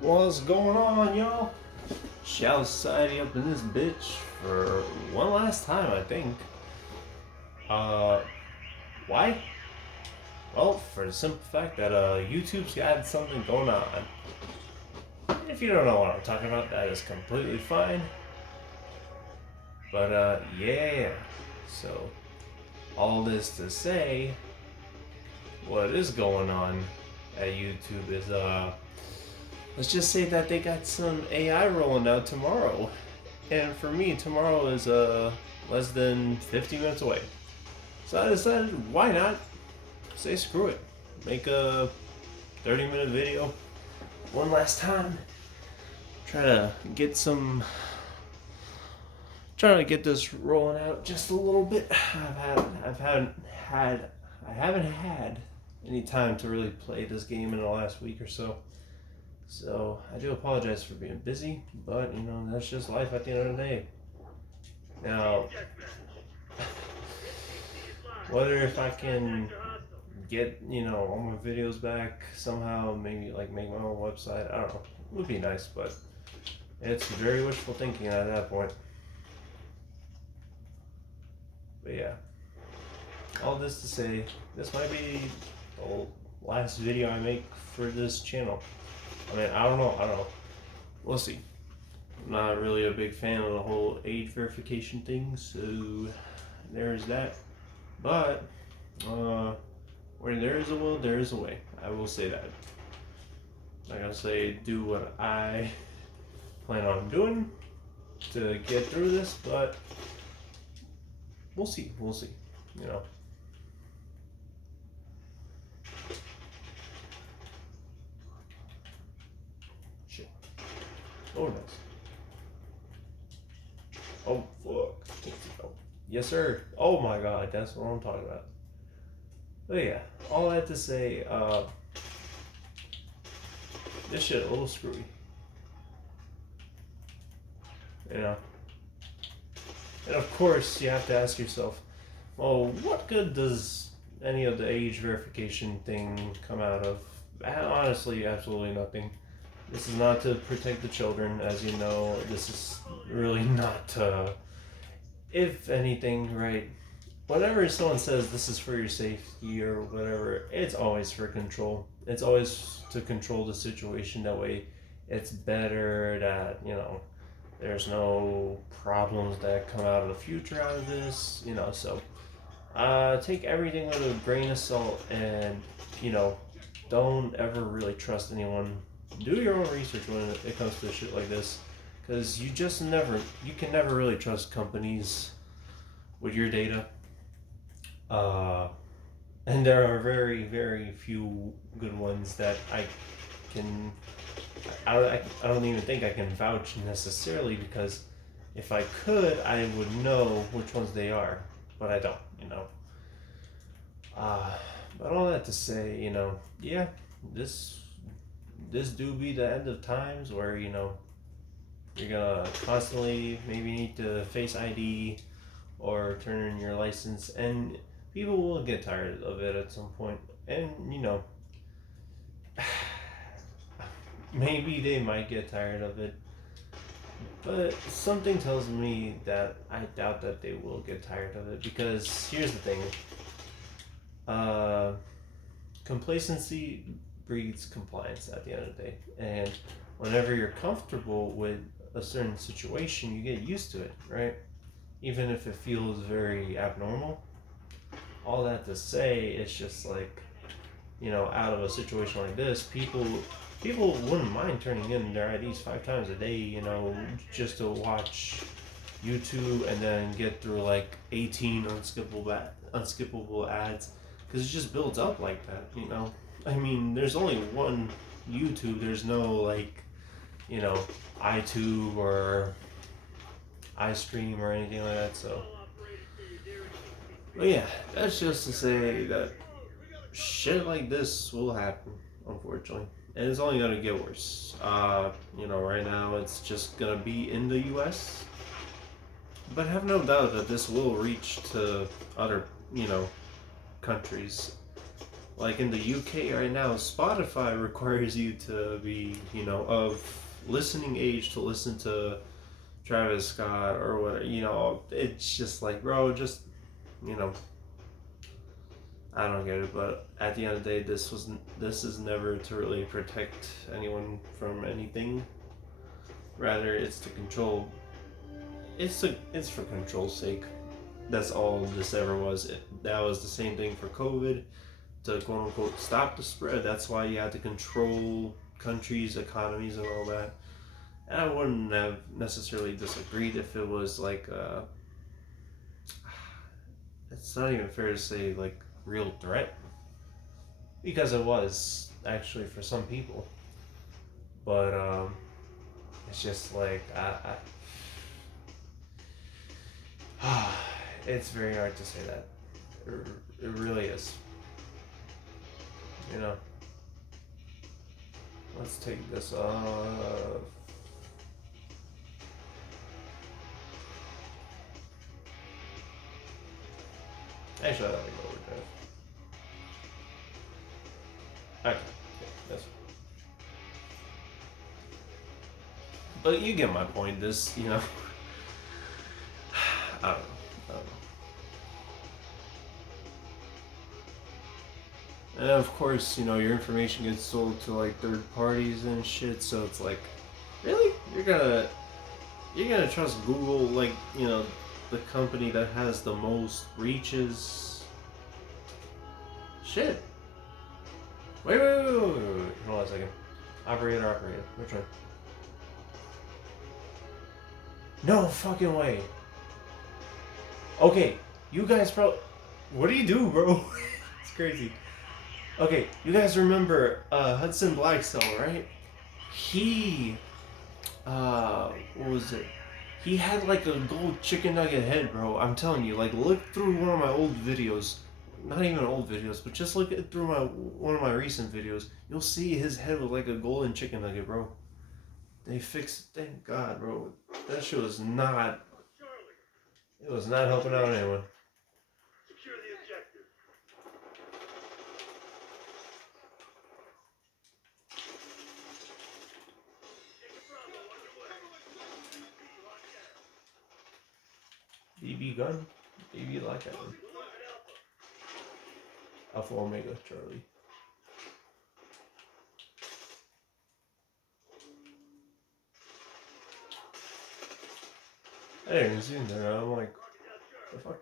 What's going on, y'all? Shall Society up in this bitch for one last time, I think. Uh, why? Well, for the simple fact that YouTube's got something going on. If you don't know what I'm talking about, that is completely fine. But yeah. So, all this to say, what is going on at YouTube is let's just say that they got some AI rolling out tomorrow. And for me, tomorrow is less than 50 minutes away. So I decided, why not say screw it. Make a 30-minute video one last time. Try to get some. Trying to get this rolling out just a little bit. I haven't had any time to really play this game in the last week or so. So I do apologize for being busy, but that's just life at the end of the day. Now, whether if I can get all my videos back somehow, maybe like make my own website, I don't know, it would be nice, but it's very wishful thinking at that point. But yeah, all this to say, this might be the last video I make for this channel. I mean, I don't know, we'll see. I'm not really a big fan of the whole age verification thing, so there's that. But where there is a will, there is a way. I will say that. I'm not gonna say do what I plan on doing to get through this, but we'll see. We'll see. Shit. Oh, nice. Oh, fuck. Oh. Yes, sir. Oh my god, that's what I'm talking about. But yeah, all that to say, this shit a little screwy. And of course, you have to ask yourself, well, what good does any of the age verification thing come out of? Honestly, absolutely nothing. This is not to protect the children, as you know. This is really not to, if anything, right? Whenever someone says this is for your safety or whatever, it's always for control. It's always to control the situation. That way, it's better that, there's no problems that come out of the future out of this, so take everything with a grain of salt and, don't ever really trust anyone. Do your own research when it comes to shit like this, because you can never really trust companies with your data. And there are very, very few good ones that I don't even think I can vouch necessarily, because if I could, I would know which ones they are, but I don't, But all that to say, yeah, this do be the end of times where, you're gonna constantly maybe need to face ID or turn in your license, and people will get tired of it at some point, and maybe they might get tired of it, but something tells me that I doubt that they will get tired of it, because here's the thing. Complacency breeds compliance at the end of the day, and whenever you're comfortable with a certain situation, you get used to it, right? Even if it feels very abnormal. All that to say, it's just like, out of a situation like this, people wouldn't mind turning in their IDs 5 times a day, just to watch YouTube and then get through like 18 unskippable ads, because it just builds up like that, I mean, there's only one YouTube. There's no like, iTube or iStream or anything like that. So, but yeah, that's just to say that shit like this will happen, unfortunately, and it's only gonna get worse. Right now it's just gonna be in the U.S., but have no doubt that this will reach to other, countries. Like in the UK right now, Spotify requires you to be, of listening age to listen to Travis Scott or what, it's just like, bro, just, you know, I don't get it, but at the end of the day, this is never to really protect anyone from anything. Rather, it's to control. It's for control's sake. That's all this ever was. That was the same thing for COVID, to quote unquote stop the spread. That's why you had to control countries, economies, and all that. And I wouldn't have necessarily disagreed if it was like it's not even fair to say like real threat, because it was actually for some people. But it's just like it's very hard to say that. It really is. You know. Let's take this off. Actually, I don't think overdrive. Okay, yeah, that's. But you get my point. This, I don't know. I don't know. And of course, your information gets sold to like third parties and shit. So it's like, really, you're gonna trust Google, like the company that has the most reaches? Shit. Wait. Hold on a second. Operator. Which one? No fucking way. Okay, you guys probably. What do you do, bro? It's crazy. Okay, you guys remember Hudson Blackstone, right? He, what was it? He had like a gold chicken nugget head, bro. I'm telling you, like look through one of my old videos. Not even old videos, but just look through one of my recent videos. You'll see his head was like a golden chicken nugget, bro. They fixed. Thank God, bro. That shit was not. It was not helping out anyone. BB gun, BB like that one. Alpha Omega Charlie. I didn't even see him there. I'm like, the fuck?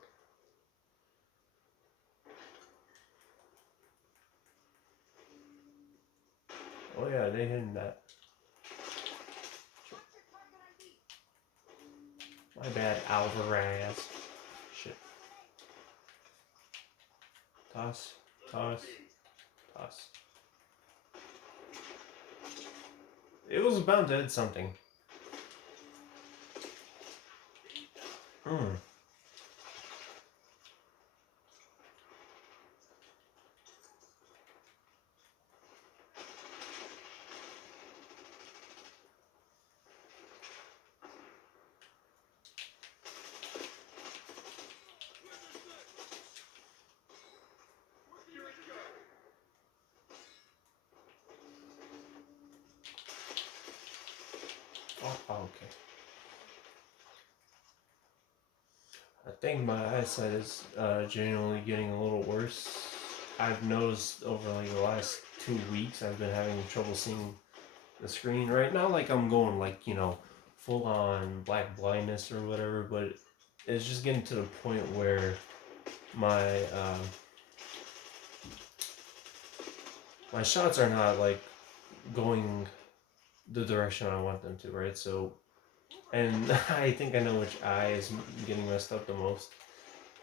Oh yeah, they hidden that. My bad, Alvarez. Shit. Toss. It was bound to hit something. Oh, okay. I think my eyesight is genuinely getting a little worse. I've noticed over like the last 2 weeks I've been having trouble seeing the screen. Right now, like I'm going like full on black blindness or whatever, but it's just getting to the point where my my shots are not like going the direction I want them to, right? So, and I think I know which eye is getting messed up the most.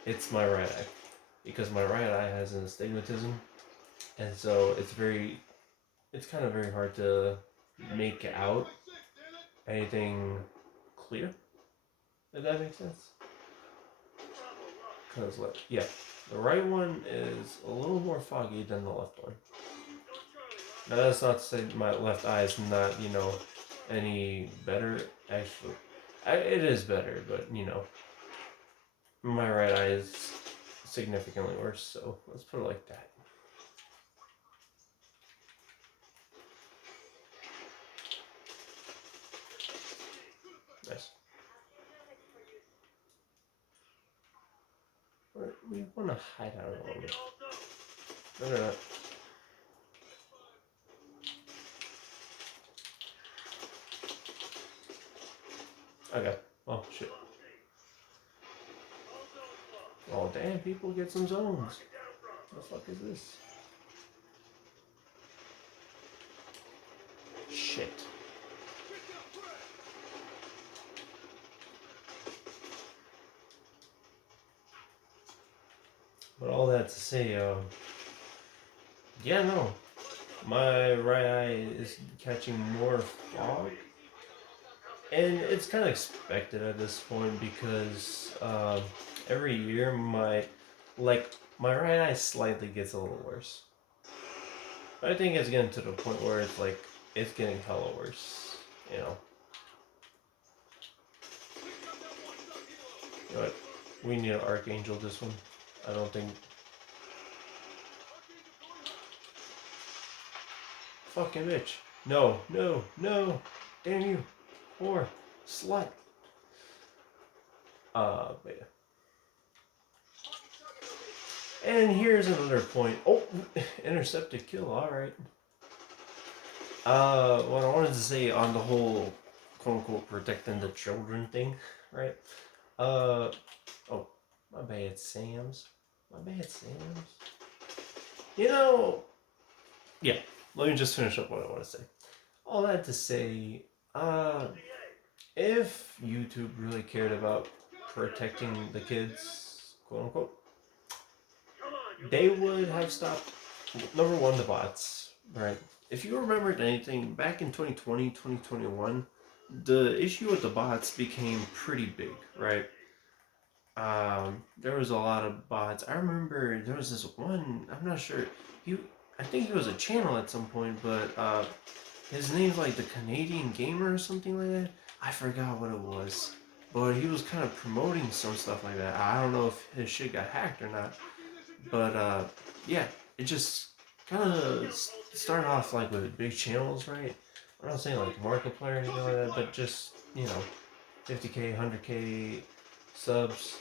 It's my right eye, because my right eye has an astigmatism, and so it's kind of very hard to make out anything clear, if that makes sense. Because the right one is a little more foggy than the left one. Now that's not to say my left eye is not, any better. Actually, it is better, but my right eye is significantly worse. So let's put it like that. We want to hide out a little bit. No, no, no. Okay. Oh, shit. Oh, damn, people get some zones. What the fuck is this? Shit. But all that to say, yeah, no. My right eye is catching more fog. And it's kind of expected at this point because every year my right eye slightly gets a little worse. But I think it's getting to the point where it's getting hella worse, you know. You know what? We need an Archangel this one. I don't think. Fucking bitch. No, no, no. Damn you. Whore. Slut. But yeah. And here's another point. Oh, intercepted kill. All right. What I wanted to say on the whole, quote unquote, protecting the children thing, right? Oh, my bad, Sam's. My bad, Sam's. You know, yeah. Let me just finish up what I want to say. All that to say, if YouTube really cared about protecting the kids, quote unquote, they would have stopped, number one, the bots, right? If you remembered anything, back in 2020, 2021, the issue with the bots became pretty big, right? There was a lot of bots. I remember there was this one, I'm not sure, I think he was a channel at some point, but his name's like the Canadian Gamer or something like that. I forgot what it was. But he was kind of promoting some stuff like that. I don't know if his shit got hacked or not. But yeah, it just kind of started off like with big channels, right? I'm not saying like Markiplier or anything like that, but just, 50K, 100K subs.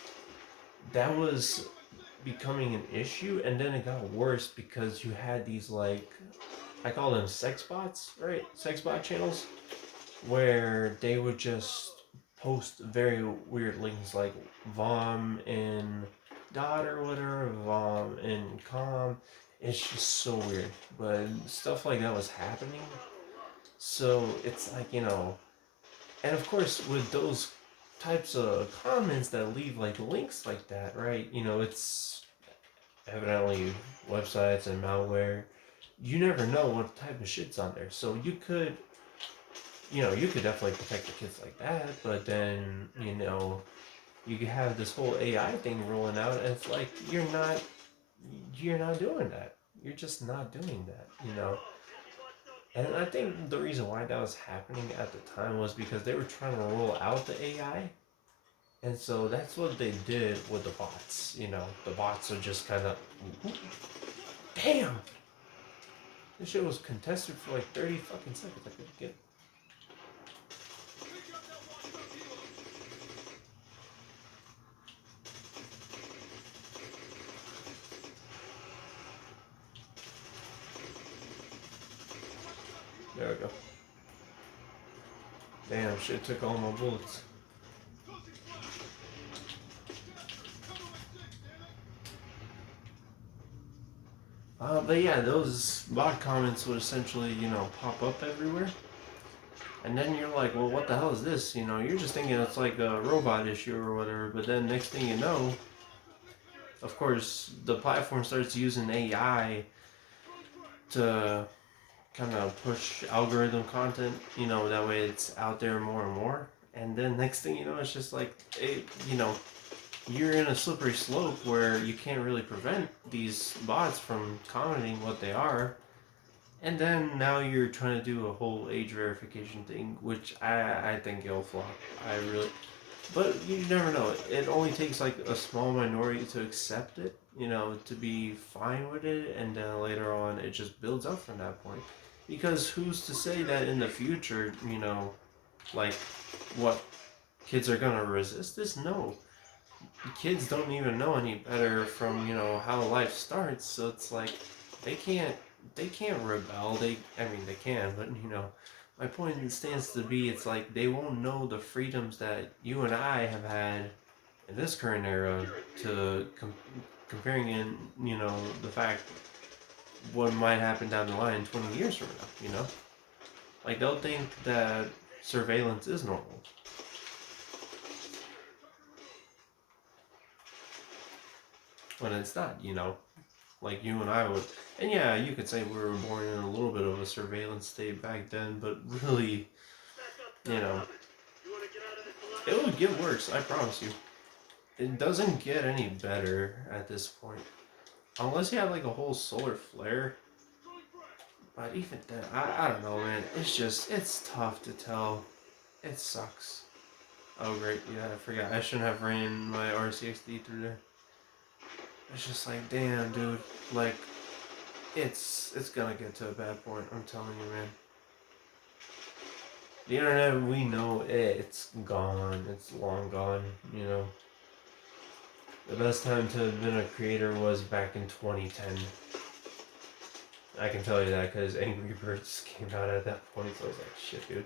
That was becoming an issue, and then it got worse because you had these like, I call them sex bots, right? Sex bot channels, where they would just post very weird links like vom and dot or whatever, vom and com. It's just so weird, but stuff like that was happening. So it's like, and of course with those types of comments that leave like links like that, right? It's evidently websites and malware. You never know what type of shit's on there, so you could definitely protect the kids like that, but then, you could have this whole AI thing rolling out, and it's like, you're not doing that. You're just not doing that. And I think the reason why that was happening at the time was because they were trying to roll out the AI, and so that's what they did with the bots. The bots are just kind of, damn, this shit was contested for like 30 fucking seconds. I couldn't get. There we go. Damn, shit took all my bullets. But yeah, those bot comments would essentially, pop up everywhere. And then you're like, well, what the hell is this? You're just thinking it's like a robot issue or whatever. But then next thing you know, of course, the platform starts using AI to kind of push algorithm content, that way it's out there more and more. And then next thing you know, it's just like, you're in a slippery slope where you can't really prevent these bots from commenting what they are. And then now you're trying to do a whole age verification thing, which I think it'll flop. I really, but you never know. It only takes like a small minority to accept it, to be fine with it, and then later on it just builds up from that point. Because who's to say that in the future, like, what, kids are gonna resist this? No. kids don't even know any better from how life starts. So it's like they can't they can't rebel. I mean they can, but my point stands to be it's like they won't know the freedoms that you and I have had in this current era to comparing in the fact what might happen down the line 20 years from now. Like they'll think that surveillance is normal. When it's not. Like you and I would. And yeah, you could say we were born in a little bit of a surveillance state back then, but really, you know, it would get worse, I promise you. It doesn't get any better at this point. Unless you have like a whole solar flare. But even then, I don't know, man. It's tough to tell. It sucks. Oh, great. Yeah, I forgot. I shouldn't have ran my RCXD through there. It's just like, damn, dude. Like, it's gonna get to a bad point. I'm telling you, man. The internet, we know it's gone. It's long gone. The best time to have been a creator was back in 2010. I can tell you that because Angry Birds came out at that point, so I was like, shit, dude.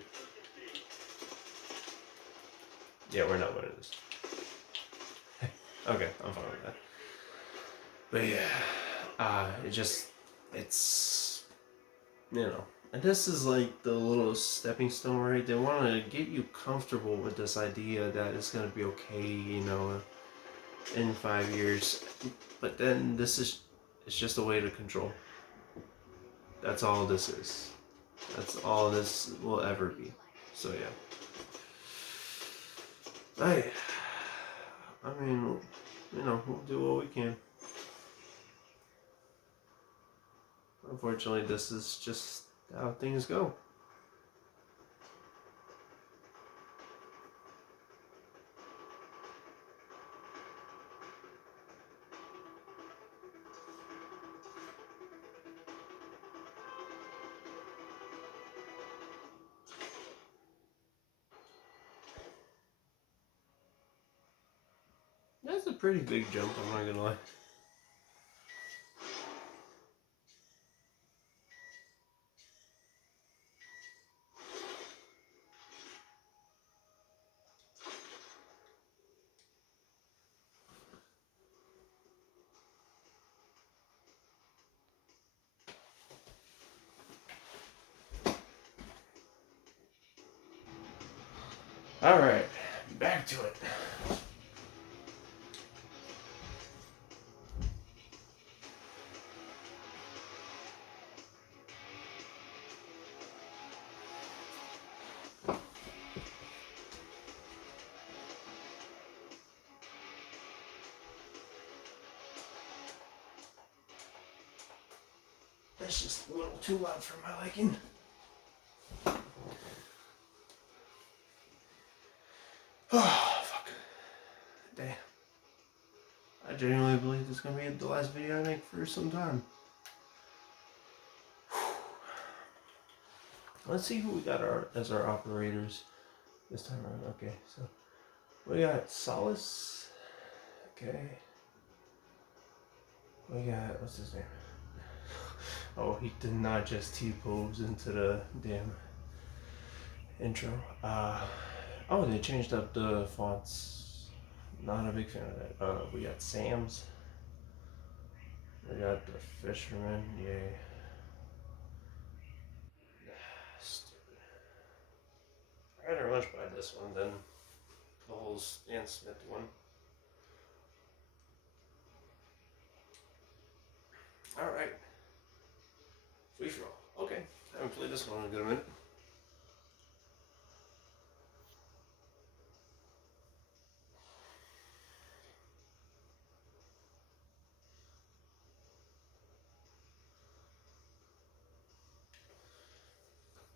Yeah, we're not winning this. Okay, I'm fine with that. But yeah, it's, and this is like the little stepping stone, right? They want to get you comfortable with this idea that it's going to be okay, in 5 years. But then it's just a way to control. That's all this is. That's all this will ever be. So yeah. I mean, we'll do what we can. Unfortunately, this is just how things go. That's a pretty big jump, I'm not gonna lie. Alright, back to it. That's just a little too loud for my liking. Oh, fuck. Damn. I genuinely believe this is going to be the last video I make for some time. Let's see who we got as our operators this time around. Okay, so we got Solace. Okay. We got, what's his name? Oh, he did not just T-pose into the damn intro. Oh, they changed up the fonts. Not a big fan of that. We got Sam's. We got the Fisherman. Yay. Stupid. I'd rather much buy this one than the whole Stan Smith one. Alright. Free for all. Okay. I haven't played this one in a good minute.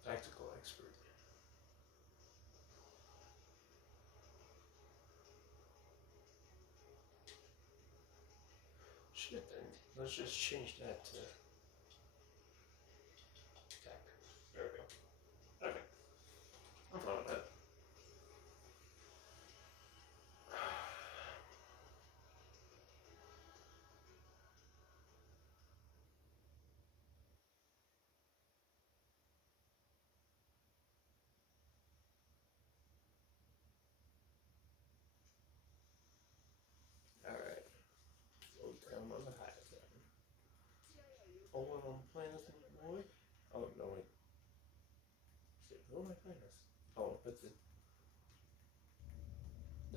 Tactical expert. Shit then. Let's just change that to tactical. There we go. Okay. I'm fine with that. Oh, I'm playing as boy? Oh, no, wait. Shit, who am I playing as? Oh, that's it.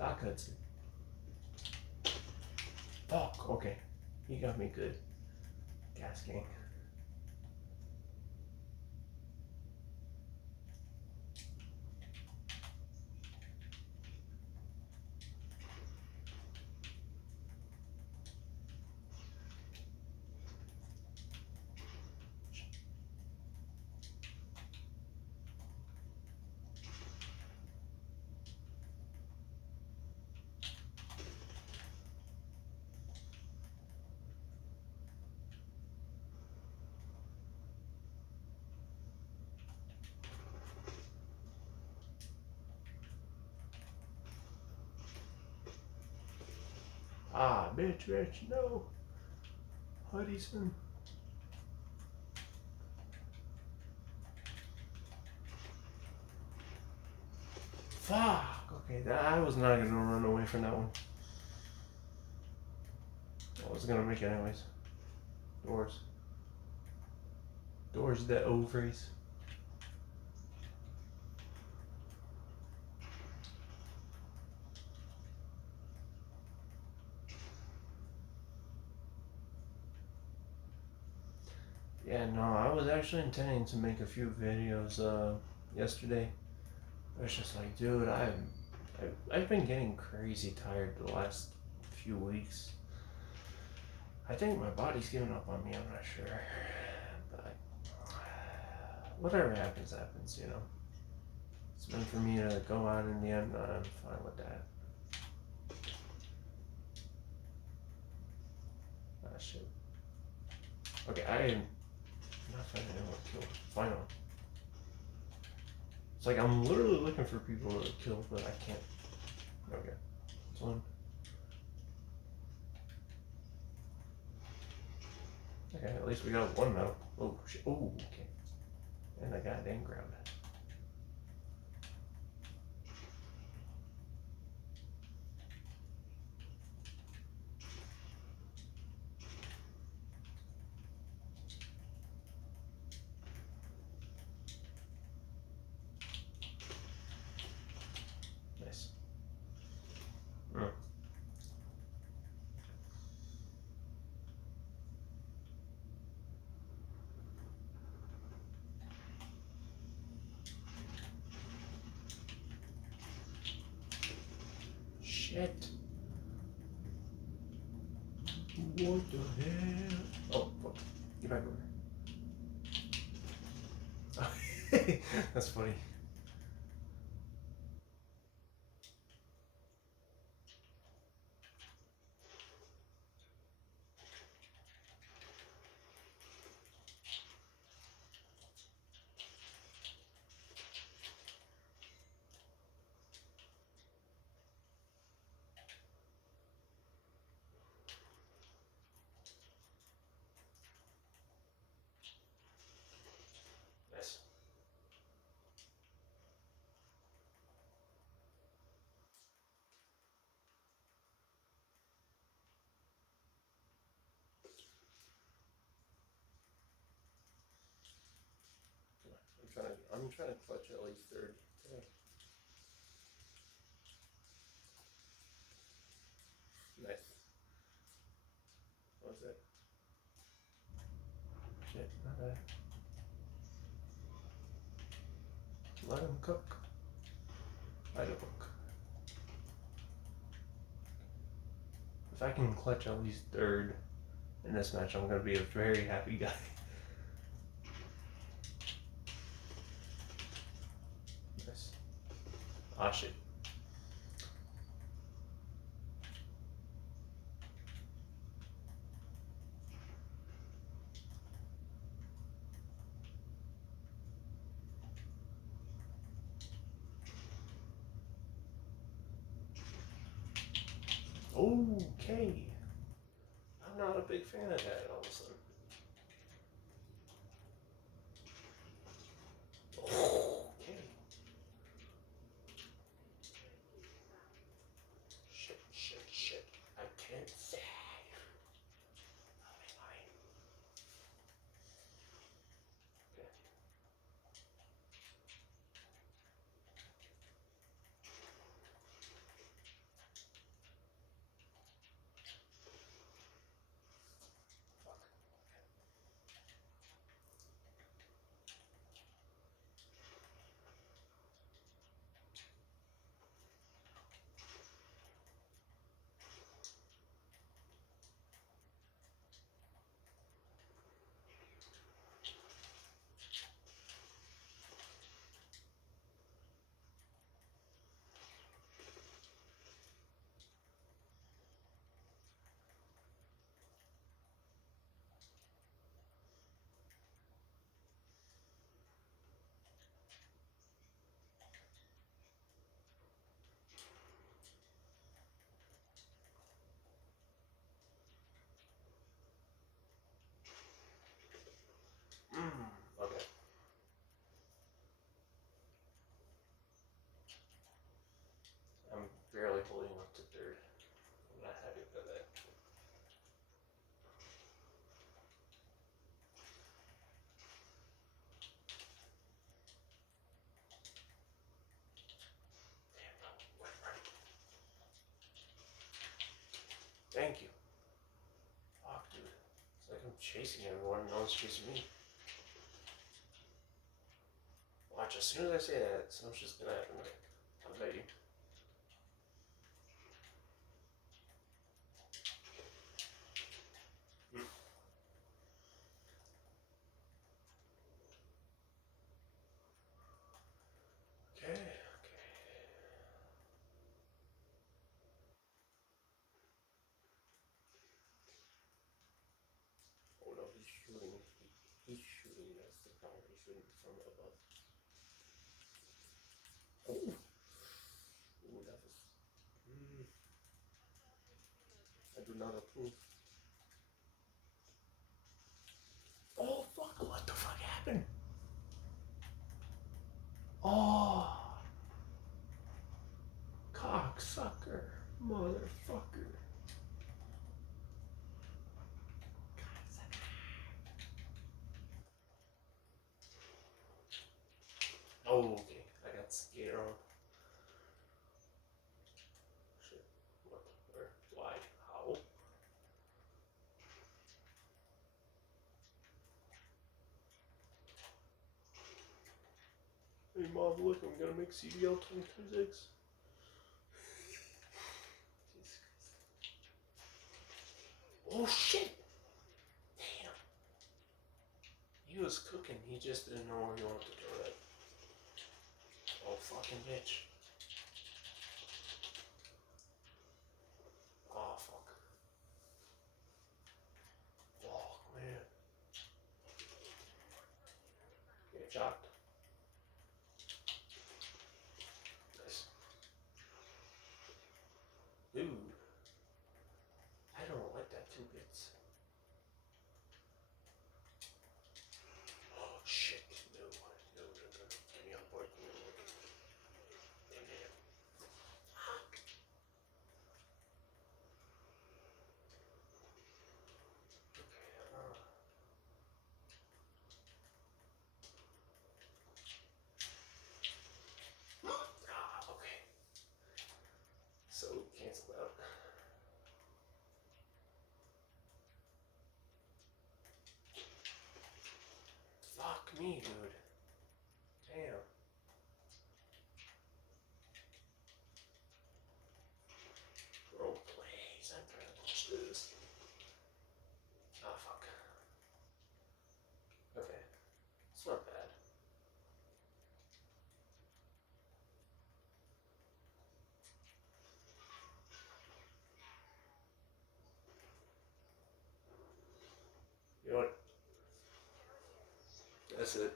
Ah, cutscene. Fuck, okay. You got me good. Gas gang. Ah, bitch, no. Hudson. Fuck. Okay, I was not gonna run away from that one. I was gonna make it anyways. Doors. Doors that O phrase. Yeah, no, I was actually intending to make a few videos yesterday. It's just like, dude, I've been getting crazy tired the last few weeks. I think my body's giving up on me, I'm not sure. But whatever happens, happens, you know. It's meant for me to go out in the end, I'm fine with that. Ah, shit. Okay, I am not finding anyone to kill. Final. It's like I'm literally looking for people to kill, but I can't. Okay. This one. Okay, at least we got one now. Oh, shit. Oh, okay. And I got dang ground. Nice. Mm. Shit. What the hell? Oh, fuck. Get back over. That's funny. Nice. I'm trying to clutch at least third today. Nice. What was that? Shit, not bad. Let him cook. I don't cook. If I can clutch at least third in this match, I'm gonna be a very happy guy. Nice. Ah, shit. Okay. I'm not a big fan of that all of a sudden. Okay. Shit. I can't save. Mommy. chasing everyone, no one's chasing me. Watch, as soon as I say that, something's just gonna happen. I'll bet you. Okay. Oh no, he's shooting. He's shooting. That's the problem. He's shooting from above. Oh. Ooh, that was. I do not approve. Oh fuck! What the fuck happened? Oh, cocksucker, motherfucker. Oh, okay. I got scared on. Shit. What? Where? Why? How? Hey mom, look, I'm gonna make CDL 2026. Jesus Christ. Oh shit! Damn. He was cooking, he just didn't know where he wanted to throw that. Oh fucking bitch. Oh fuck. Oh man. Get chopped. Nice. Dude. I don't like that 2 bits. Oh shit. No. No. Get me on board. Damn it. Fuck. Okay. Okay. So cancel out. Fuck me, dude. Damn. Bro, please. I'm trying to watch this. Oh, fuck. Okay. It's not bad. You know what? That's it.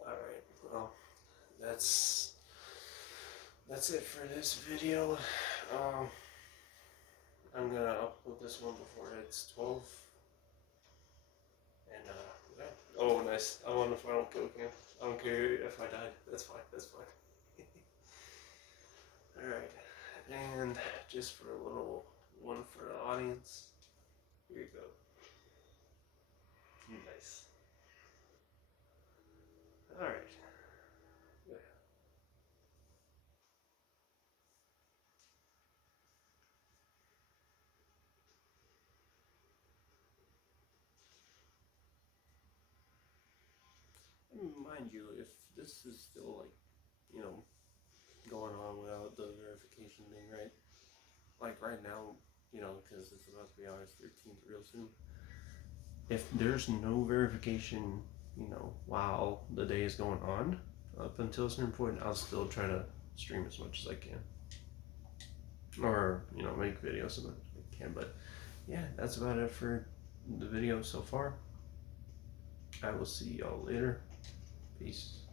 Alright, well, that's it for this video. I'm gonna upload this one before it's 12. And, yeah. Oh, nice. I'm on the final kill cam. I don't care if I died. That's fine. That's fine. Alright. And just for a little one for the audience, here you go. Nice. Alright. Yeah. Mind you, if this is still like, you know, going on without the verification thing, right? Like right now, you know, because it's about to be August 13th real soon. If there's no verification, you know, while the day is going on, up until a certain point, I'll still try to stream as much as I can. Or, you know, make videos so much as I can. But yeah, that's about it for the video so far. I will see y'all later. Peace.